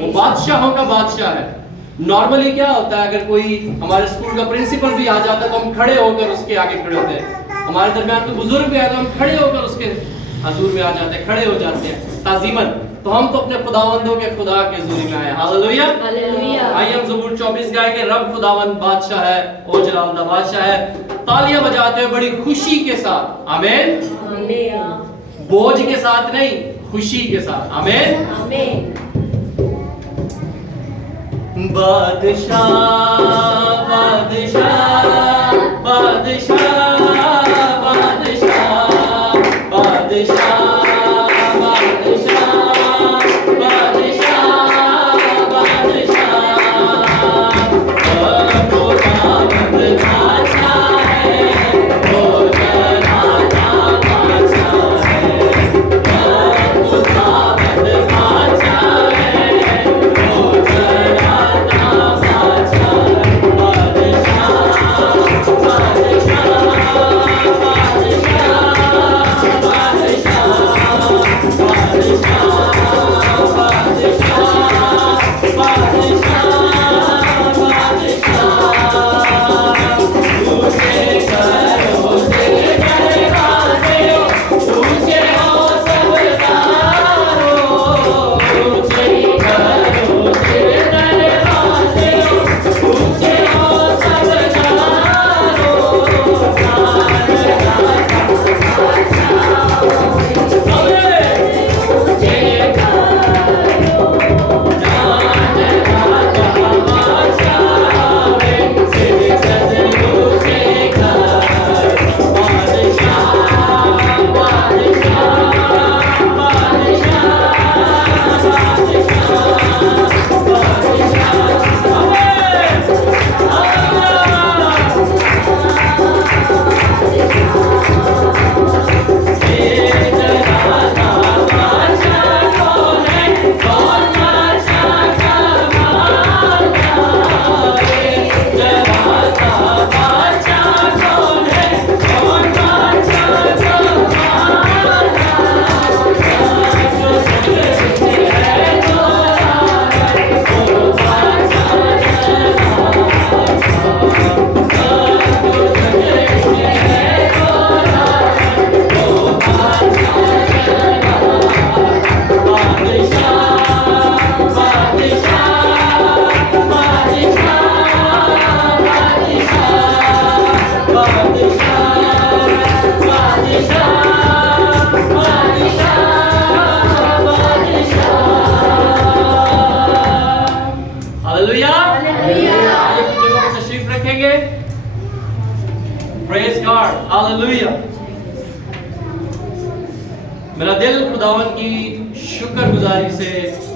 وہ بادشاہوں کا بادشاہ ہے. نارملی کیا ہوتا ہے, اگر کوئی ہمارے اسکول کا پرنسپل بھی آ جاتا ہے تو ہم کھڑے ہو کر اس کے آگے کھڑے ہوتے ہیں. ہمارے درمیان کوئی بزرگ بھی آیا تو ہم کھڑے ہو کر اس کے حضور میں آ جاتے ہیں, کھڑے ہو جاتے ہیں تعظیماً. تو ہم تو اپنے خداوندوں کے خدا کے حضور میں آئے. ہاللویا. آئیے ہم زبور 24 گائیں کہ رب خداوند بادشاہ ہے, او جلال دا بادشاہ ہے. تالیاں بجاتے ہوئے بڑی خوشی کے ساتھ. آمین. بوجھ کے ساتھ نہیں, خوشی کے ساتھ. آمین. بادشاہ بادشاہ بادشاہ بادشاہ بادشاہ میرا دل خداوند کی شکر گزاری سے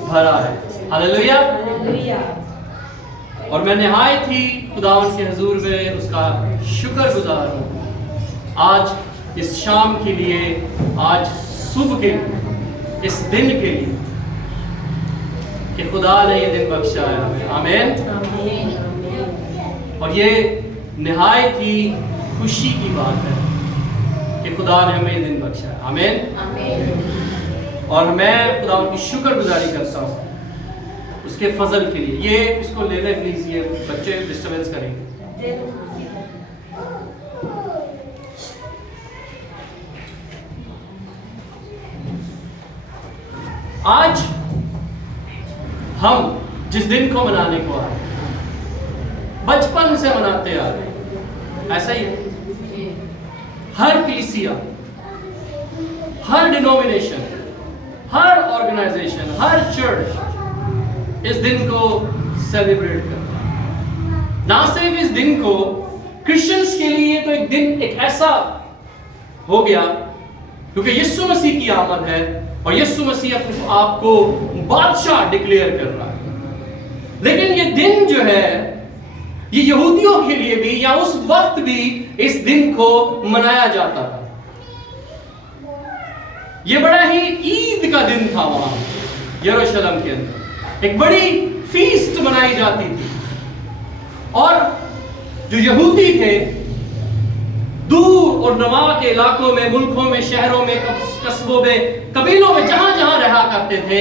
بھرا ہے. ہاللویا. اور میں نہایت ہی خداوند کے حضور میں اس کا شکر گزار ہوں آج اس شام کے لیے, آج صبح کے لیے, اس دن کے لیے کہ خدا نے یہ دن بخشا ہے ہمیں. آمین. اور یہ نہایت ہی خوشی کی بات ہے کہ خدا نے ہمیں یہ دن بخشا ہے. آمین. اور میں خدا کی شکر گزاری کرتا ہوں اس کے فضل کے لیے. یہ اس کو لے لیں پلیز, یہ بچے ڈسٹربنس کریں گے. آج ہم جس دن کو منانے کو آئے, بچپن سے مناتے آ رہے ہیں, ایسا ہی ہے. ہر کلیسیا, ہر ڈینومینیشن, ہر آرگنائزیشن, ہر چرچ اس دن کو سیلیبریٹ کرتا ہے. نہ صرف اس دن کو کرسچنز کے لیے تو ایک دن ایک ایسا ہو گیا کیونکہ یسوع مسیح کی آمد ہے اور یسوع مسیح اپنے آپ کو بادشاہ ڈکلیئر کر رہا ہے. لیکن یہ دن جو ہے یہ یہودیوں کے لیے بھی یا اس وقت بھی اس دن کو منایا جاتا تھا. یہ بڑا ہی عید کا دن تھا. وہاں یروشلم کے اندر ایک بڑی فیسٹ منائی جاتی تھی اور جو یہودی تھے دور اور نواح کے علاقوں میں, ملکوں میں, شہروں میں, قصبوں میں, قبیلوں میں, جہاں جہاں رہا کرتے تھے,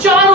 4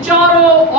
4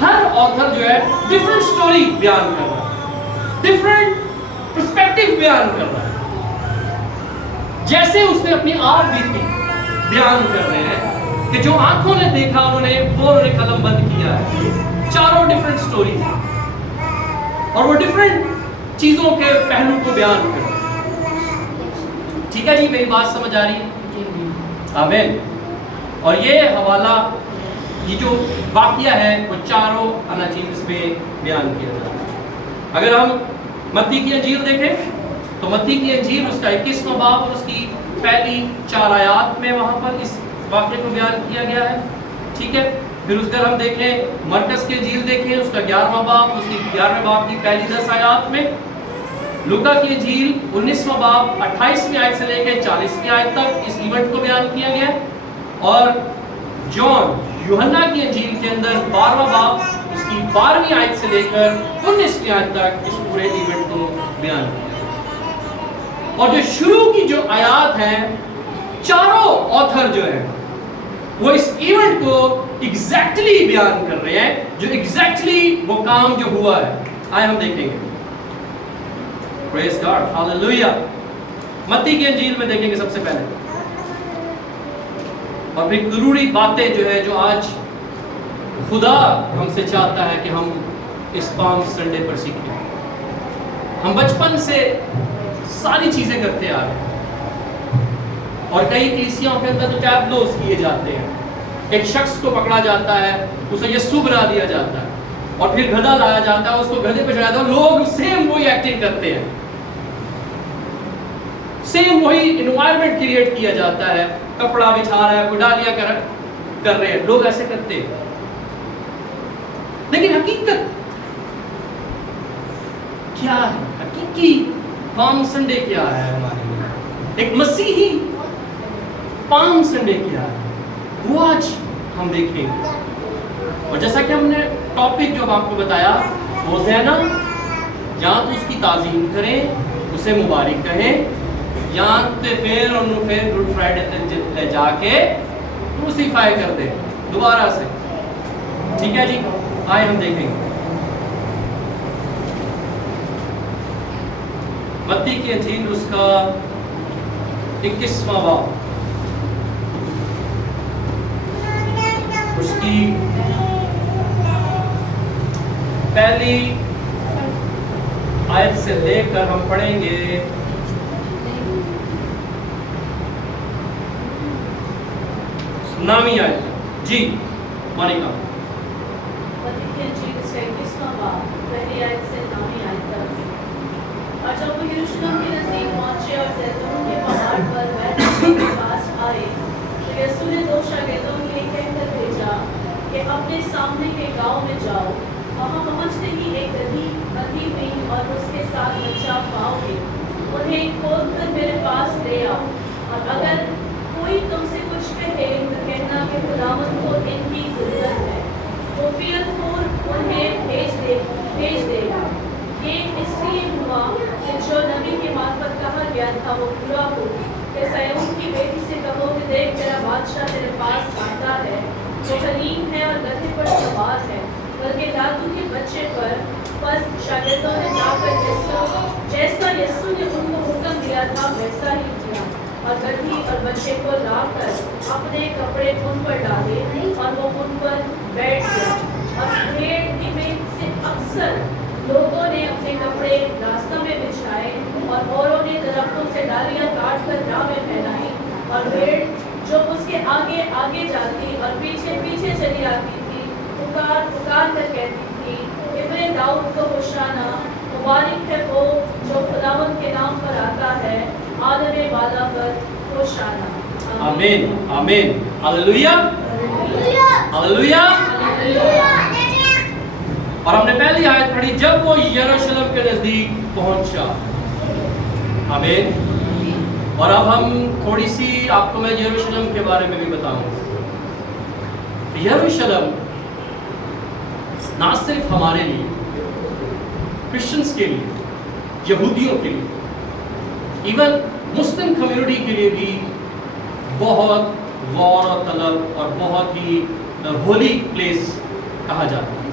ہر آتھر جو ہے ڈفرنٹ سٹوری بیان کر رہا ہے, ڈفرنٹ پرسپیکٹو بیان کر رہا ہے. جیسے اس نے اپنی آپ بیتی بیان کر رہے ہیں کہ جو آنکھوں نے دیکھا انہوں نے قلم بند کیا ہے. چاروں ڈفرنٹ سٹوریز اور وہ ڈفرنٹ چیزوں کے پہلو کو بیان کر رہے ہیں. ٹھیک ہے جی, میری بات سمجھ آ رہی ہے؟ آمین. اور یہ حوالہ, یہ جو واقعہ ہے وہ چاروں اناجیل میں بیان کیا جاتا ہے. اگر ہم متی کی انجیل دیکھیں تو متی کی انجیل اس کا 21واں باب اور اس کی پہلی 4 آیات میں وہاں پر اس واقعے کو بیان کیا گیا ہے. ٹھیک ہے. پھر اس کا ہم دیکھیں مرکز کی انجیل دیکھیں اس کا 11واں باب, اس کی 11ویں باب کی پہلی 10 آیات میں. لوکا کی انجیل 19واں باب 28ویں آیت سے لے کے 40ویں آیت تک اس ایونٹ کو بیان کیا گیا ہے. اور یوحنا کی انجیل کے اندر 12واں باب اس کی 12ویں آیت سے لے کر 19ویں آیت تک اس پورے ایونٹ کو بیان کیا. اور جو شروع کی جو آیات ہیں, چاروں آتھر جو ہیں وہ اس ایونٹ کو ایگزیکٹلی بیان کر رہے ہیں, جو ایگزیکٹلی وہ کام جو ہوا ہے. آئے ہم دیکھیں گے. پریز گاڈ, ہاللویا. متی کی انجیل میں دیکھیں گے سب سے پہلے, اور پھر ضروری باتیں جو ہے جو آج خدا ہم سے چاہتا ہے کہ ہم اس پام سنڈے پر سیکھیں. ہم بچپن سے ساری چیزیں کرتے آ رہے ہیں, اور کئی کلیسیوں کے اندر تو ٹیبلوز کیے جاتے ہیں. ایک شخص کو پکڑا جاتا ہے, اسے یسوع بنا دیا جاتا ہے, اور پھر گدھا لایا جاتا ہے, اس کو گدھے پہ چڑھایا جاتا ہے. لوگ سیم وہی ایکٹنگ کرتے ہیں, سیم وہی انوائرمنٹ کریٹ کیا جاتا ہے. کپڑا بچھا رہا ہے, کوئی ڈالیاں کر رہے ہیں, لوگ ایسے کرتے ہیں. لیکن حقیقت کیا ہے؟ حقیقی پام سنڈے کیا ہے ہمارے لیے؟ ایک مسیحی پام سنڈے کیا ہے وہ آج ہم دیکھیں گے. اور جیسا کہ ہم نے ٹاپک جو آپ کو بتایا ہوزینا, یا تو اس کی تعظیم کریں, اسے مبارک کہیں, یا پھر گڈ فرائیڈے لے جا کے کروسیفائی کر دیں دوبارہ سے. ٹھیک ہے جی, آئے ہم دیکھیں گے متی کی انجیل اس کا 21واں باب, اس کی پہلی آیت سے لے کر ہم پڑھیں گے 9ویں آیت. جی مانیکا. متی کی انجیل اس کا 21واں باب پہلی آیت سے 9ویں آیت تک. اور جب وہ یروشلم کے نزدیک پہنچے اور زیتون کے پہاڑ پر بیٹھنے کے پاس آئے تو یسوع نے 2 شاگردوں کے لیے کہہ کر بھیجا کہ اپنے سامنے کے گاؤں میں جاؤ. وہاں پہنچتے ہی ایک گدھی بندھی ہوئی اور اس کے ساتھ بچہ پاؤ گے. انہیں کھول کر میرے پاس لے آؤ, اور اگر کوئی تم سے کچھ کہے تو کہنا کہ خداوند کو ان کی ضرورت ہے, وہ فی الفور انہیں بھیج دے گا. یہ اس لیے ہوا کہ جو نبی کی معرفت کہا گیا تھا وہ پورا ہو کہ صیون کی بیٹی سے کہو کہ دیکھ تیرا بادشاہ تیرے پاس آتا ہے, جو حلیم ہے اور گدھے پر سوار ہے, بلکہ دادو کے بچے پر. بس شاگردوں نے جا کر جیسا یسوع نے ان کو حکم دیا تھا ویسا ہی کیا, اور گدھی اور بچے کو لا کر اپنے کپڑے ان پر ڈالے اور وہ ان پر بیٹھ گیا. اور بھیڑ میں سے اکثر لوگوں نے اپنے کپڑے راستہ میں بچھائے, اور اوروں نے درختوں سے ڈالیاں کاٹ کر راہ میں پھیلائی. اور بھیڑ جو اس کے آگے آگے جاتی اور پیچھے پیچھے چلی آتی تھی, پکار پکار کر کہتی تھی, ابن داؤد کو ہوشانا, مبارک ہے وہ جو خداوند کے نام پر آتا ہے, عالم بالا پر ہوشانا. آمین آمین, ہاللویا ہاللویا. اور ہم نے پہلی آیت پڑھی جب وہ یروشلم کے نزدیک پہنچا. آمین. اور اب ہم تھوڑی سی آپ کو میں یروشلم کے بارے میں بھی بتاؤں. یروشلم نہ صرف ہمارے لیے, کرسچنس کے لیے, یہودیوں کے لیے, ایون مسلم کمیونٹی کے لیے بھی بہت غور و طلب اور بہت ہی ہولی پلیس کہا جاتا ہے.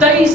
23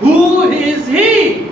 Who is he?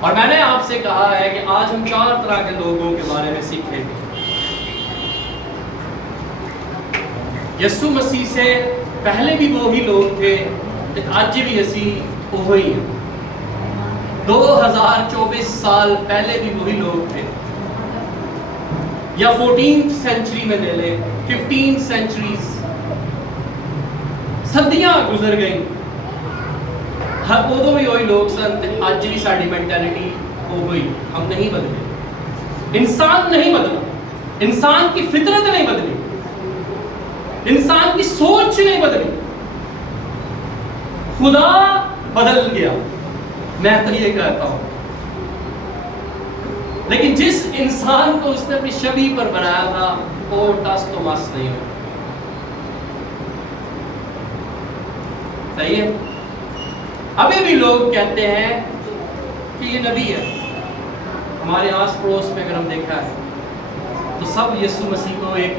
اور میں نے آپ سے کہا ہے کہ آج ہم 4 طرح کے لوگوں کے بارے میں سیکھیں گے. یسوع مسیح سے پہلے بھی وہی لوگ تھے، آج بھی اسی وہی ہیں. 2024 سال پہلے بھی وہی لوگ تھے، یا 14th سینچری میں لے لیں، 15 سینچریز، صدیاں گزر گئیں، ادو بھی وہی لوگ سن، اج بھی ساری مینٹیلٹی وہی. ہم نہیں بدلے، انسان نہیں بدلا، انسان کی فطرت نہیں بدلی، انسان کی سوچ نہیں بدلی، خدا بدل گیا. میں تو یہ کہتا ہوں، لیکن جس انسان کو اس نے اپنی شبیہ پر بنایا تھا وہ ٹس تو مس نہیں ہو. صحیح ہے. ابھی بھی لوگ کہتے ہیں کہ یہ نبی ہے. ہمارے آس پڑوس میں اگر ہم دیکھا ہے تو سب یسوع مسیح کو ایک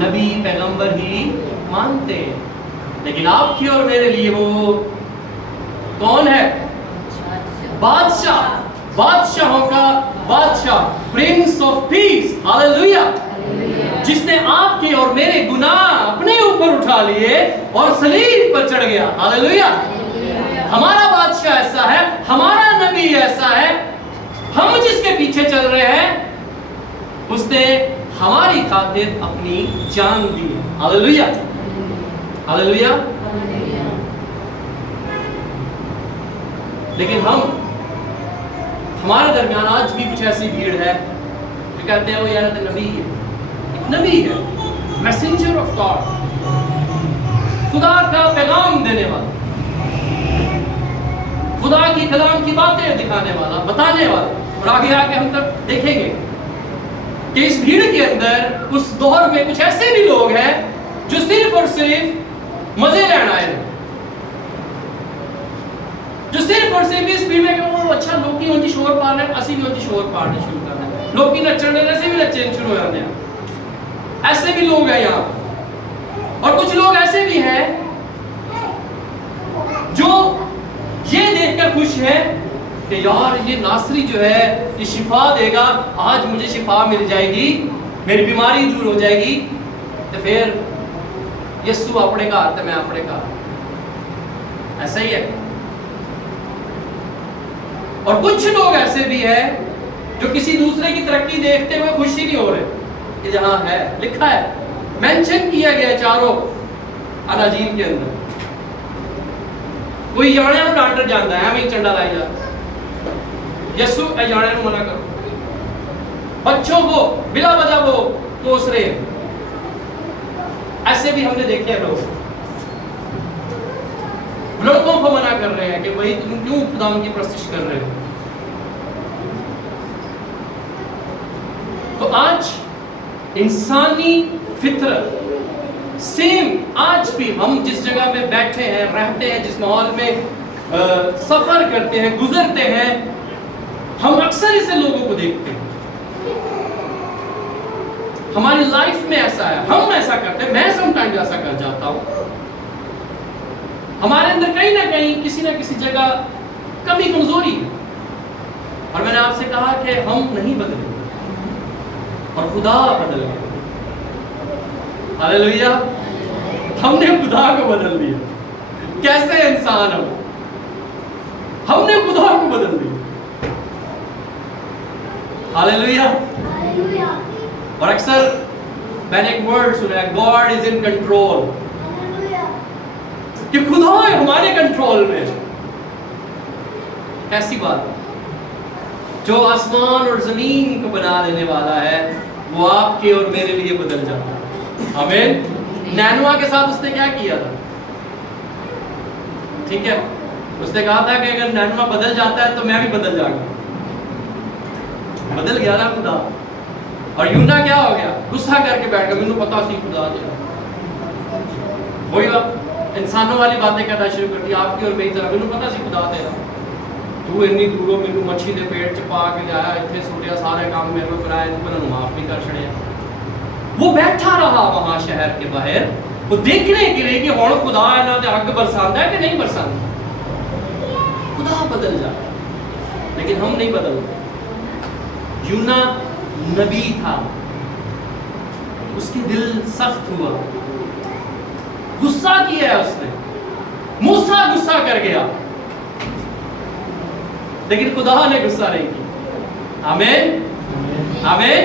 نبی پیغمبر ہی مانتے ہیں، لیکن آپ کی اور میرے لیے وہ کون ہے؟ بادشاہ، بادشاہوں کا بادشاہ، پرنس آف پیس. ہاللیلویہ. جس نے آپ کے اور میرے گناہ اپنے اوپر اٹھا لیے اور صلیب پر چڑھ گیا. ہاللیلویہ. ہمارا بادشاہ ایسا ہے، ہمارا نبی ایسا ہے، ہم جس کے پیچھے چل رہے ہیں اس نے ہماری خاطر اپنی جان دی. ہاللیلویہ. ہاللیلویہ. لیکن ہمارے درمیان آج بھی کچھ ایسی بھیڑ ہے جو کہتے ہیں وہ یار نبی ہے، ایک نبی ہے، میسنجر آف گاڈ، خدا کا پیغام دینے والا، خدا کی کلام کی باتیں دکھانے والا، بتانے والا. اور آگے آگے ہم تک دیکھیں گے کہ اس بھیڑ کے اندر اس دور میں کچھ ایسے بھی لوگ ہیں جو صرف اور صرف مزے لینا آئے ہیں، جو صرف اور صرف اس بھیڑ میں کہ وہ اچھا لوکی ہوں جی شور پا رہے ہیں، اسی بھی ہوں جی شور پاڑنے شروع کر رہے ہیں، لوکی نچن رہے ہیں، ایسے بھی نچن شروع ہو جاتے ہیں. ایسے بھی لوگ ہیں یہاں. اور کچھ لوگ ایسے بھی ہیں جو یہ دیکھ کر خوش ہے کہ یار یہ ناصری جو ہے یہ شفا دے گا، آج مجھے شفا مل جائے گی، میری بیماری دور ہو جائے گی، تو پھر یسوع اپنے کا آتا ہے، میں اپنے کا. ایسا ہی ہے. اور کچھ لوگ ایسے بھی ہیں جو کسی دوسرے کی ترقی دیکھتے ہوئے خوشی نہیں ہو رہے کہ جہاں ہے لکھا ہے، مینشن کیا گیا ہے 4 اناجیل کے اندر. کوئی جانے نو ڈاکٹر جاندا ہے میں چنڈا لائی جا یسوع اے جانے نو منع کرو. بچوں کو بلا وجہ وہ کوس رہے ہیں. ایسے بھی ہم نے دیکھے ہیں لوگ لڑکوں کو منع کر رہے ہیں کہ بھائی تم کیوں خدا کی پرستش کر رہے ہو. تو آج انسانی فطرت سیم آج بھی ہم جس جگہ میں بیٹھے ہیں، رہتے ہیں، جس ماحول میں سفر کرتے ہیں، گزرتے ہیں، ہم اکثر ایسے لوگوں کو دیکھتے ہیں. ہماری لائف میں ایسا ہے، ہم ایسا کرتے ہیں، میں سم ٹائم ایسا کر جاتا ہوں. ہمارے اندر کہیں نہ کہیں کسی نہ کسی جگہ کمی کمزوری ہے. اور میں نے آپ سے کہا کہ ہم نہیں بدلے اور خدا بدل گیا. ہاللیلویہ. ہم نے خدا کو بدل دیا. کیسے انسان ہم نے خدا کو بدل دیا. ہاللیلویہ. اور اکثر میں نے ایک ورڈ سنا ہے، گاڈ از ان کنٹرول، کہ خدا ہے ہمارے کنٹرول میں. ایسی بات جو آسمان اور زمین کو بنا دینے والا ہے وہ آپ کے اور میرے لیے بدل جاتا ہے. آمین. نینوا کے ساتھ اس نے کیا کیا تھا؟ ٹھیک ہے، اس نے کہا تھا کہ اگر نینوا بدل جاتا ہے تو میں بھی بدل جاؤں گا. بدل گیا نا خدا. اور یونا کیا ہو گیا؟ غصہ کر کے بیٹھ گیا، مجھے پتا سی خدا دیا. وہی انسانوں والی باتیں کرنا شروع کر دی آپ کی اور میری طرح. مجھے پتا سی خدا دے رہا تو اتنی دوروں میرے مچھی دے پیٹ چ پا کے لایا، اتنے سوٹیا، سارے کام میرے کو کرایا، تو میں معاف نہیں کر چھڑیا. وہ بیٹھا رہا وہاں شہر کے باہر وہ دیکھنے کے لیے کہ ہوں خدا یہاں تے اگ برساندا ہے کہ نہیں برساندا. خدا بدل جاتا لیکن ہم نہیں بدلتے. یونا نبی تھا, اس کے دل سخت ہوا, غصہ کیا ہے اس نے, موسیٰ غصہ کر گیا, لیکن خدا نے غصہ نہیں کیا. آمین آمین.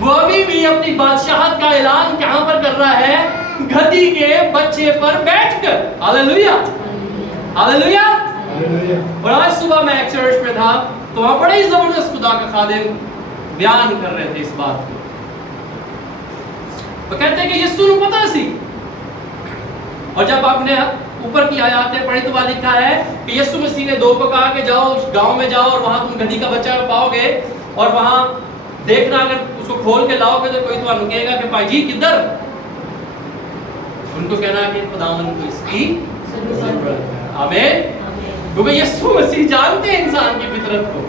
وہ ابھی بھی اپنی بادشاہت کا اعلان کہاں پر کر رہا ہے؟ گدھی کے بچے پر بیٹھ کر. ہاللیلویا ہاللیلویا. اور آج صبح میں ایک چرچ میں تھا تو وہاں بڑے ہی زبردست خدا کا خادم بیان کر رہے تھے اس بات کو. وہ کہتے ہیں کہ یسوع کو پتہ سی, اور جب آپ نے اوپر کی آیاتیں پڑھی تو وہاں لکھا ہے کہ یسوع مسیح نے 2 کو کہا کہ جاؤ گاؤں میں جاؤ اور وہاں تم گدھی کا بچہ پاؤ گے, اور وہاں دیکھنا اگر اس کو کھول کے لاؤ گے تو کوئی تو کہے گا کہ بھائی جی کدھر. ان کو کہنا کہ خداوند کو اس کی ضرورت ہے. آمین. کیونکہ یسوع مسیح جانتے ہیں انسان کی فطرت کو.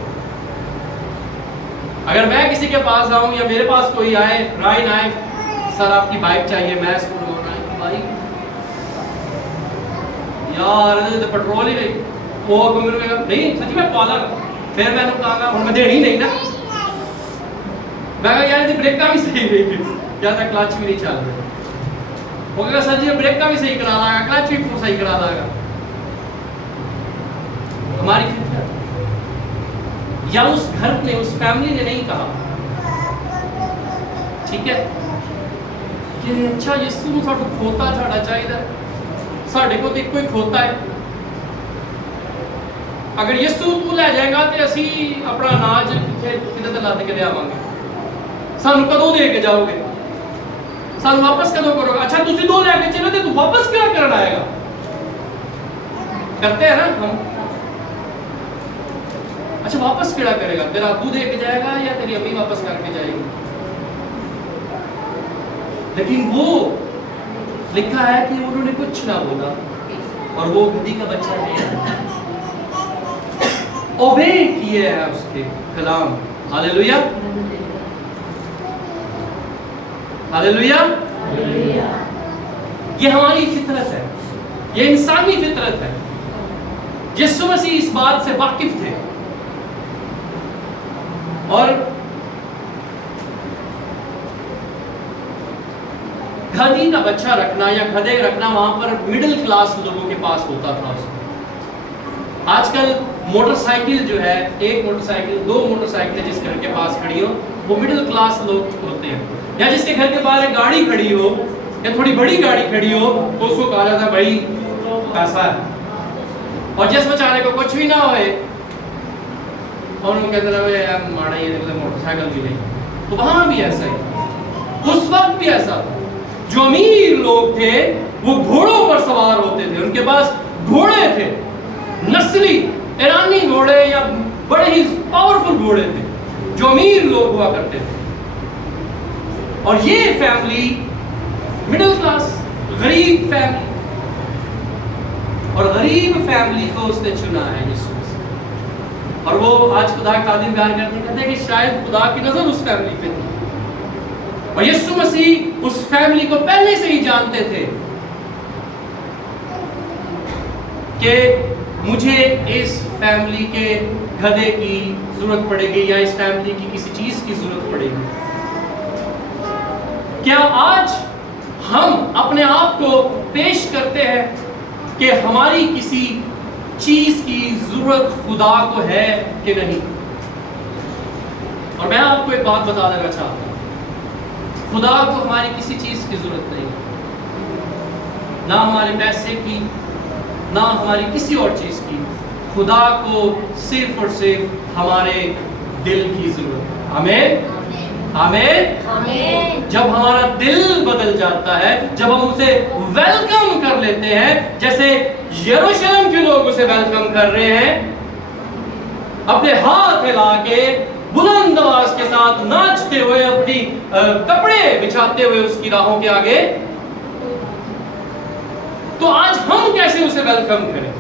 اگر میں کسی کے پاس آؤں یا میرے پاس کوئی آئے, رائن آئے, سر آپ کی بائک چاہیے, میں اس کو بھائی یار پیٹرول ہی نہیں, وہ نہیں سچی میں پالا, پھر میں نے کہا گا میں دینی نہیں نا, میں کہا یار بریکاں بھی صحیح نہیں, زیادہ کلچ بھی نہیں چل رہے. وہ کہا سر جی بریکاں بھی صحیح کرا دے گا, کلچ بھی صحیح کرا دے گا. ہماری فطرت یا اس گھر نے, اس فیملی نے نہیں کہا ٹھیک ہے کہ اچھا یسوع ساڈو کھوتا چھاڑا چاہیے, ساڈے کو تو ایک کوئی کھوتا ہے, اگر یسوع تو لے جائے گا تو اسی اپنا اناج کدھر تے لد کے لے آواں گے, سانو کدوں دے کے جاؤ گے, سانو واپس کدوں کرو گے. اچھا تسی 2 لے کے چلو تے تو واپس کیا کرنا آئے گا؟ کرتے ہیں نا ہم. اچھا واپس کیڑا کرے گا؟ تیرا ابو دے کے جائے گا یا تیری امی واپس کر کے جائے گی؟ لیکن وہ لکھا ہے کہ انہوں نے کچھ نہ بولا اور وہ گدھی کا بچہ ہے اوبے کیے ہے اس کے کلام. ہاللیلویا ہاللیلویا. یہ ہماری فطرت ہے, یہ انسانی فطرت ہے. یسوع مسیح اس بات سے واقف تھے, اور گدھی کا بچہ رکھنا یا گدھے رکھنا وہاں پر مڈل کلاس لوگوں کے پاس ہوتا تھا. اس کو آج کل موٹر سائیکل جو ہے, 1 موٹر سائیکل 2 موٹر سائیکل جس گھر کے پاس کھڑی ہو وہ مڈل کلاس لوگ ہوتے ہیں, یا جس کے گھر کے باہر ایک گاڑی کھڑی ہو یا تھوڑی بڑی گاڑی کھڑی ہو تو اس کو کہا جاتا ہے بھائی پیسہ ہے. اور جس بیچارے کو کچھ بھی نہ ہوئے اور ان کے اندر ماڑا یہ موٹر سائیکل بھی نہیں, تو وہاں بھی ایسا ہی, اس وقت بھی ایسا تھا. جو امیر لوگ تھے وہ گھوڑوں پر سوار ہوتے تھے, ان کے پاس گھوڑے تھے, نسلی ایرانی گھوڑے یا بڑے ہی پاورفل گھوڑے تھے جو امیر لوگ ہوا کرتے تھے. اور یہ فیملی مڈل کلاس غریب فیملی, اور غریب فیملی کو اس نے چنا ہے یسوع. اور وہ آج خدا کا خادم بیان کرتے ہیں کہ شاید خدا کی نظر اس فیملی پہ تھی, اور یسوع مسیح اس فیملی کو پہلے سے ہی جانتے تھے کہ مجھے اس فیملی کے گدھے کی ضرورت پڑے گی یا اس فیملی کی کسی چیز کی ضرورت پڑے گی. کیا آج ہم اپنے آپ کو پیش کرتے ہیں کہ ہماری کسی چیز کی ضرورت خدا کو ہے کہ نہیں؟ اور میں آپ کو ایک بات بتا دینا چاہتا ہوں, خدا کو ہماری کسی چیز کی ضرورت نہیں, نہ ہمارے پیسے کی, نہ ہماری کسی اور چیز کی. خدا کو صرف اور صرف ہمارے دل کی ضرورت ہے. آمین آمین. جب ہمارا دل بدل جاتا ہے, جب ہم اسے ویلکم کر لیتے ہیں جیسے یروشلم کے لوگ اسے ویلکم کر رہے ہیں, اپنے ہاتھ ہلا کے بلند آواز کے ساتھ ناچتے ہوئے, اپنی کپڑے بچھاتے ہوئے اس کی راہوں کے آگے, تو آج ہم کیسے اسے ویلکم کریں؟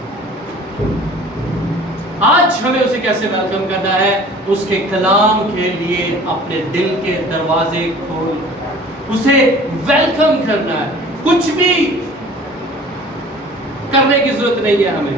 آج ہمیں اسے کیسے ویلکم کرنا ہے؟ اس کے کلام کے لیے اپنے دل کے دروازے کھول اسے ویلکم کرنا ہے. کچھ بھی کرنے کی ضرورت نہیں ہے ہمیں,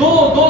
2, 2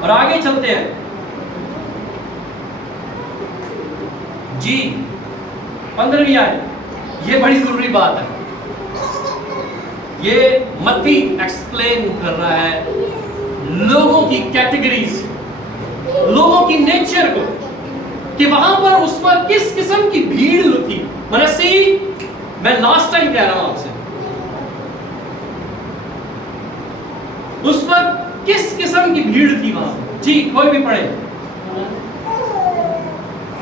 اور آگے چلتے ہیں جی 15ویں آیت. یہ بڑی ضروری بات ہے. یہ متی ایکسپلین کر رہا ہے لوگوں کی کیٹیگریز, لوگوں کی نیچر کو, کہ وہاں پر اس پر کس قسم کی بھیڑ تھی. میں لاسٹ ٹائم کہہ رہا ہوں آپ سے, اس پر کس قسم کی بھیڑ تھی وہاں. جی کوئی بھی پڑھے.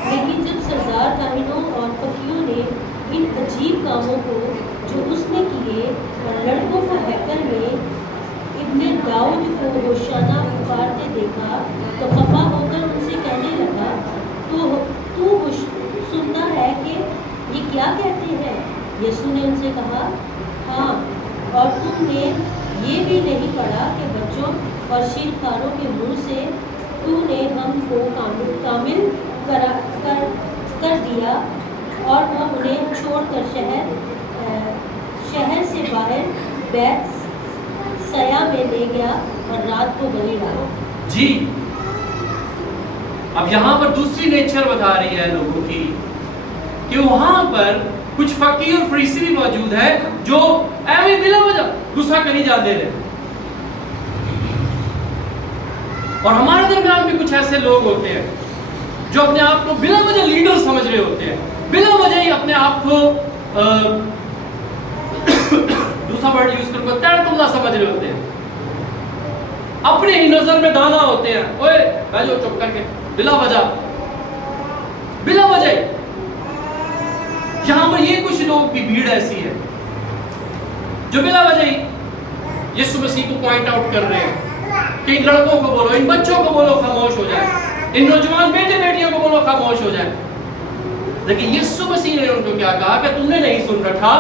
لیکن جب سردار کاہنوں اور فقیوں نے ان عجیب کاموں کو جو اس نے کیے اور لڑکوں کو ہیکل میں ابن داؤد کو ہوشانہ پکارتے دیکھا تو خفا ہو کر ان سے کہنے لگا, تو سنتا ہے کہ یہ کیا کہتے ہیں؟ یسوع نے ان سے کہا, ہاں, اور تم نے یہ بھی نہیں پڑھا کہ بچوں اور شیرخواروں کے منہ سے تو نے ہم کو کامل کر دیا, اور وہ انہیں چھوڑ کر شہر سے باہر بیت سیاہ میں لے گیا اور رات کو گلے ڈالا. جی اب یہاں پر دوسری نیچر بتا رہی ہے لوگوں کی, کہ وہاں پر کچھ فقیر اور فریسی بھی موجود ہے جو ایویں بلا وجہ غصہ کری جاتے رہے. اور ہمارے درمیان بھی کچھ ایسے لوگ ہوتے ہیں جو اپنے آپ کو بلا وجہ لیڈر سمجھ رہے ہوتے ہیں, بلا وجہ ہی اپنے آپ کو دوسرا ورڈ یوز کرو تیرت اللہ سمجھ رہے ہوتے ہیں, اپنے ہی نظر میں دانا ہوتے ہیں. اوے بیٹھو چپ کر کے, بلا وجہ یہاں پر یہ کچھ لوگ کی بھیڑ ایسی ہے جو بلا وجہ ہی یسوع مسیح کو پوائنٹ آؤٹ کر رہے ہیں کہ ان لڑکوں کو بولو, ان بچوں کو بولو خاموش ہو جائے, ان نوجوان بیٹے بیٹیوں کو بولو خاموش ہو جائے. لیکن یسوع مسیح نے ان کو کیا کہا کہ تم نے نہیں سن رکھا,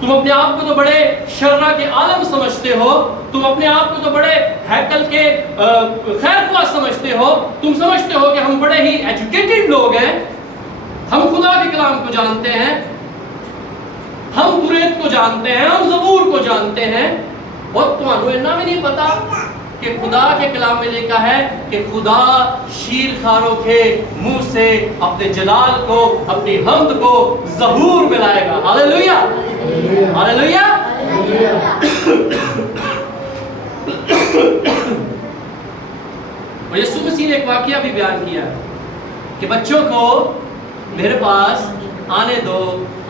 تم اپنے آپ کو تو بڑے شرع کے عالم سمجھتے ہو, تم اپنے آپ کو تو بڑے ہیکل کے خیر خواہ سمجھتے ہو, تم سمجھتے ہو کہ ہم بڑے ہی ایجوکیٹڈ لوگ ہیں, ہم خدا کے کلام کو جانتے ہیں, ہم توریت کو جانتے ہیں, ہم زبور کو جانتے ہیں, اور تمہارو اتنا بھی نہیں پتا کہ خدا کے کلام میں لکھا ہے کہ خدا شیرخواروں کے منہ سے اپنے جلال کو, اپنی حمد کو ظہور میں لائے گا. ہاللیلویہ ہاللیلویہ. اور یسوع مسیح نے ایک واقعہ بھی بیان کیا کہ بچوں کو میرے پاس آنے دو,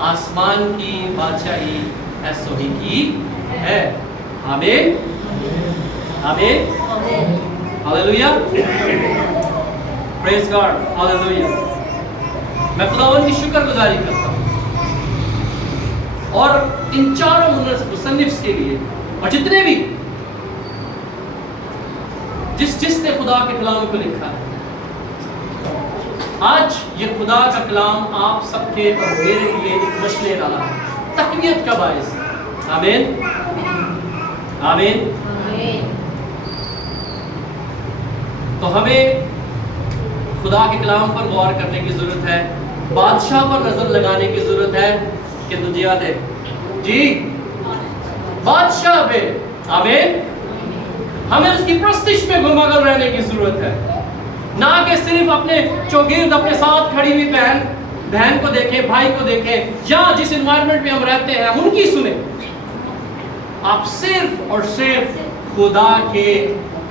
آسمان کی بادشاہی ایسو ہی کی ہے. آمین آمین ہاللیلویہ پریز گاڈ ہاللیلویہ. میں خداوند کی شکر گزاری کرتا ہوں اور ان چاروں مصنفs کے لیے, اور جتنے بھی جس نے خدا کے کلام کو لکھا ہے. آج یہ خدا کا کلام آپ سب کے اور میرے لیے ایک مشعل رہا ہے, تقویت کا باعث. آمین آمین. تو ہمیں خدا کے کلام پر غور کرنے کی ضرورت ہے, بادشاہ پر نظر لگانے کی ضرورت ہے کہ دنیا دے جی بادشاہ پہ. آمین. ہمیں اس کی پرستش میں گمگن رہنے کی ضرورت ہے, نہ کہ صرف اپنے چوگرد اپنے ساتھ کھڑی ہوئی بہن کو دیکھیں, بھائی کو دیکھیں, یا جس انوائرمنٹ میں ہم رہتے ہیں ان کی سنیں. آپ صرف اور صرف خدا کے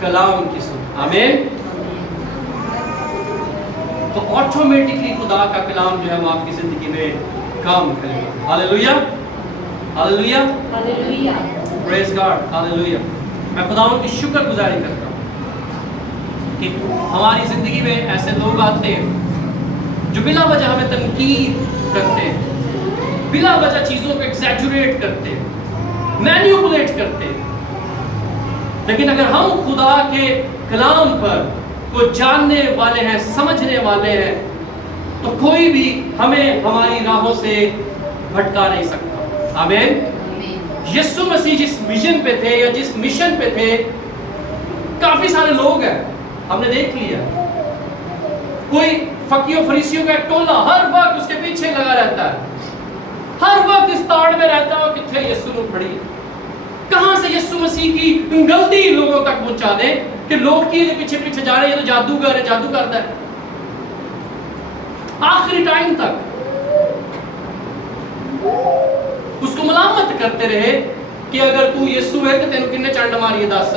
کلام کی سنیں. آمین. تو آٹومیٹکلی خدا کا کلام جو ہے وہ آپ کی زندگی میں کام کرے گا. ہاللیلویہ ہاللیلویہ ہاللیلویہ. پریز گاڈ ہاللیلویہ. میں خداوند کی شکر گزاری کرتا ہوں کہ ہماری زندگی میں ایسے لوگ آتے ہیں جو بلا وجہ ہمیں تنقید کرتے ہیں, بلا وجہ چیزوں کو ایگزیجوریٹ کرتے ہیں, مینیپولیٹ کرتے ہیں. لیکن اگر ہم خدا کے کلام پر کو جاننے والے ہیں, سمجھنے والے ہیں, تو کوئی بھی ہمیں ہماری راہوں سے بھٹکا نہیں سکتا. آمین. یسوع مسیح جس ویژن پہ تھے یا جس مشن پہ تھے, کافی سارے لوگ ہیں, ہم نے دیکھ لیا. کوئی فقیوں فریسیوں کا ایک ٹولہ ہر وقت اس کے پیچھے لگا رہتا ہے, ہر وقت اس تاڑ میں رہتا ہے کہ یسوع نے پڑھی, کہاں سے یسوع مسیح کی غلطی لوگوں تک پہنچا دیں کہ لوگ کی پیچھے پیچھے جا رہے ہیں، یہ تو جادوگر ہے، جادو کرتا ہے. آخری ٹائم تک اس کو ملامت کرتے رہے کہ اگر تو یسوع ہے تو تینوں کنے چنڈ ماری ہے، دس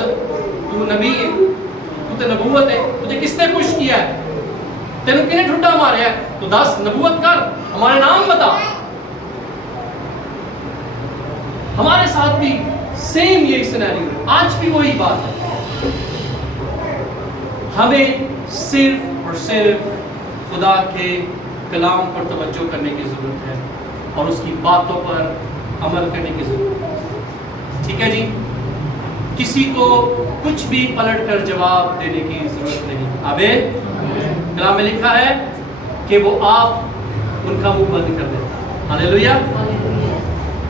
تو نبی ہے، تو تے نبوت ہے، تجھے کس نے پش کیا ہے، تینوں کنے ٹھڈا ماریا ہے، تو دس نبوت کر، ہمارے نام بتا. ہمارے ساتھ بھی سیم یہی سینیریو ہے، آج بھی وہی بات ہے. ہمیں صرف اور صرف خدا کے کلام پر توجہ کرنے کی ضرورت ہے اور اس کی باتوں پر عمل کرنے کی ضرورت ہے. ٹھیک ہے جی، کسی کو کچھ بھی پلٹ کر جواب دینے کی ضرورت نہیں. آمین. کلام میں لکھا ہے کہ وہ آپ ان کا منہ بند کر دیتا. ہاللیلویہ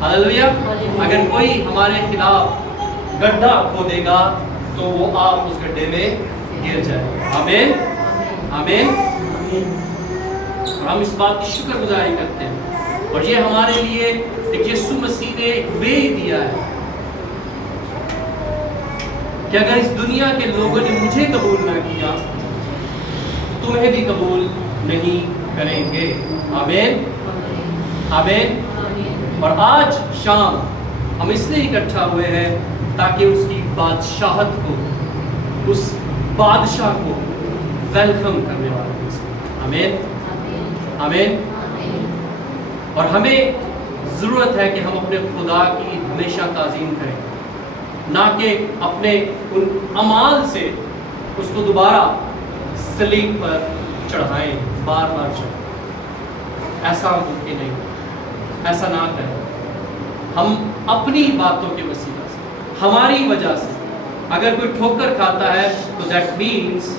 ہاللیلویہ. اگر کوئی ہمارے خلاف گڈھا کھودے گا تو وہ آپ اس گڈھے میں گر جائے. آمین آمین. اور ہم اس بات کی شکر گزاری کرتے ہیں، اور یہ ہمارے لیے ایک یسوع مسیح نے ایک وے دیا ہے کہ اگر اس دنیا کے لوگوں نے مجھے قبول نہ کیا تمہیں بھی قبول نہیں کریں گے. آمین آمین. اور آج شام ہم اس لیے اکٹھا ہوئے ہیں تاکہ اس کی بادشاہت کو، اس بادشاہ کو ویلکم کرنے والے. آمین آمین. اور ہمیں ضرورت ہے کہ ہم اپنے خدا کی ہمیشہ تعظیم کریں، نہ کہ اپنے ان اعمال سے اس کو دوبارہ صلیب پر چڑھائیں، بار بار چڑھائیں. ایسا ممکن نہیں، ایسا نہ کریں. ہم اپنی باتوں کے وسیلہ سے، ہماری وجہ سے اگر کوئی ٹھوکر کھاتا ہے تو دیٹ مینس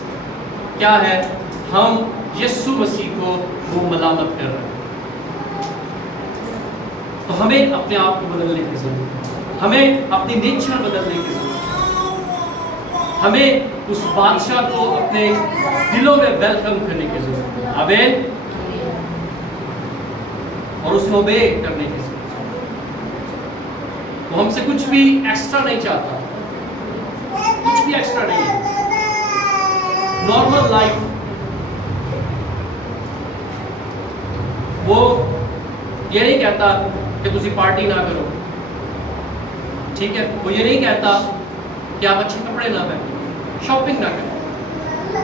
کیا ہے، ہم یسوع مسیح کو وہ ملامت کر رہے ہیں. تو ہمیں اپنے آپ کو بدلنے کی ضرورت ہے، ہمیں اپنی نیچر بدلنے کی ضرورت ہے، ہمیں اس بادشاہ کو اپنے دلوں میں ویلکم کرنے کی ضرورت ہے. آمین. اور اس میں اوبے کرنے کی ضرورت ہے. وہ ہم سے کچھ بھی ایکسٹرا نہیں چاہتا، کچھ بھی ایکسٹرا نہیں ہے. نارمل لائف وہ یہ نہیں کہتا کہ تسی پارٹی نہ کرو، ٹھیک ہے. وہ یہ نہیں کہتا کہ آپ اچھے کپڑے نہ پہنو، شاپنگ نہ کرو،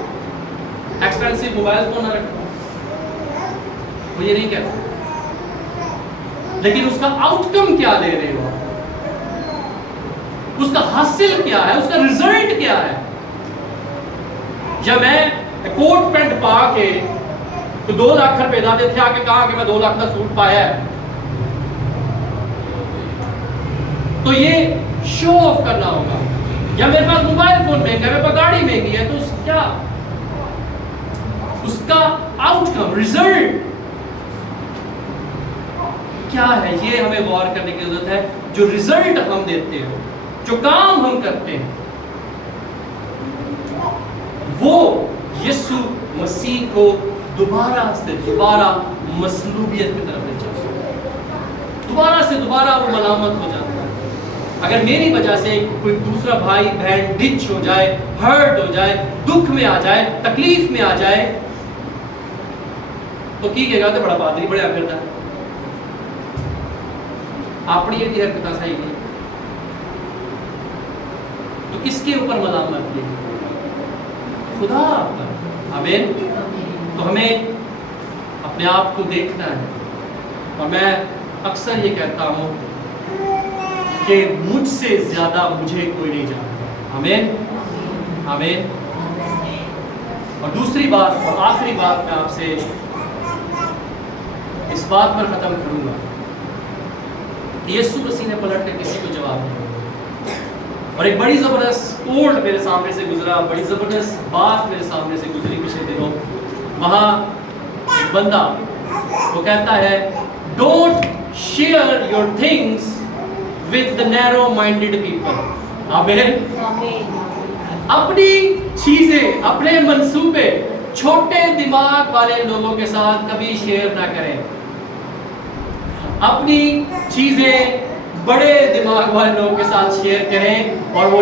ایکسپینسو موبائل فون نہ رکھو. وہ یہ نہیں کہتا. لیکن اس کا آؤٹ کم کیا لے رہے ہو، اس کا حاصل کیا ہے، اس کا ریزلٹ کیا ہے. جب میں کوٹ پینٹ پا کے تو 2 لاکھ روپے دے تھے، آ کے کہا کہ میں 2 لاکھ کا سوٹ پایا ہے، تو یہ شو آف کرنا ہوگا. یا میرے پاس موبائل فون مہنگا ہے، میرے پاس گاڑی مہنگی ہے، تو اس کا آؤٹ کم، ریزلٹ کیا ہے، یہ ہمیں غور کرنے کی ضرورت ہے. جو ریزلٹ ہم دیتے ہیں، جو کام ہم کرتے ہیں، وہ یسوع مسیح کو دوبارہ سے دوبارہ مصلوبیت کی طرف لے جاتا ہے. دوبارہ سے دوبارہ وہ ملامت ہو جاتا ہے. اگر میری وجہ سے کوئی دوسرا بھائی بہن ڈچ ہو جائے، ہرٹ ہو جائے، دکھ میں آ جائے، تکلیف میں آ جائے، تو کی کہے گا تو بڑا پادری بڑا کرتا ہے، اپنی یہ حرکت صحیح نہیں. تو کس کے اوپر ملامت کی؟ خدا پر. آمین. تو ہمیں اپنے آپ کو دیکھنا ہے. اور میں اکثر یہ کہتا ہوں کہ مجھ سے زیادہ مجھے کوئی نہیں جانتا. آمین آمین. اور دوسری بات اور آخری بات میں آپ سے اس بات پر ختم کروں گا کہ یسوع مسیح نے پلٹ کر کسی کو جواب دیا. اور ایک بڑی زبردست کوٹ میرے سامنے سے گزرا، بڑی زبردست بات میرے سامنے سے گزری پچھلے دنوں. وہاں ایک بندہ وہ کہتا ہے don't share your things with the narrow minded people. آمین. اپنی چیزیں، اپنے منصوبے چھوٹے دماغ والے لوگوں کے ساتھ کبھی شیئر نہ کریں. اپنی چیزیں بڑے دماغ والے لوگوں کے ساتھ شیئر کریں اور وہ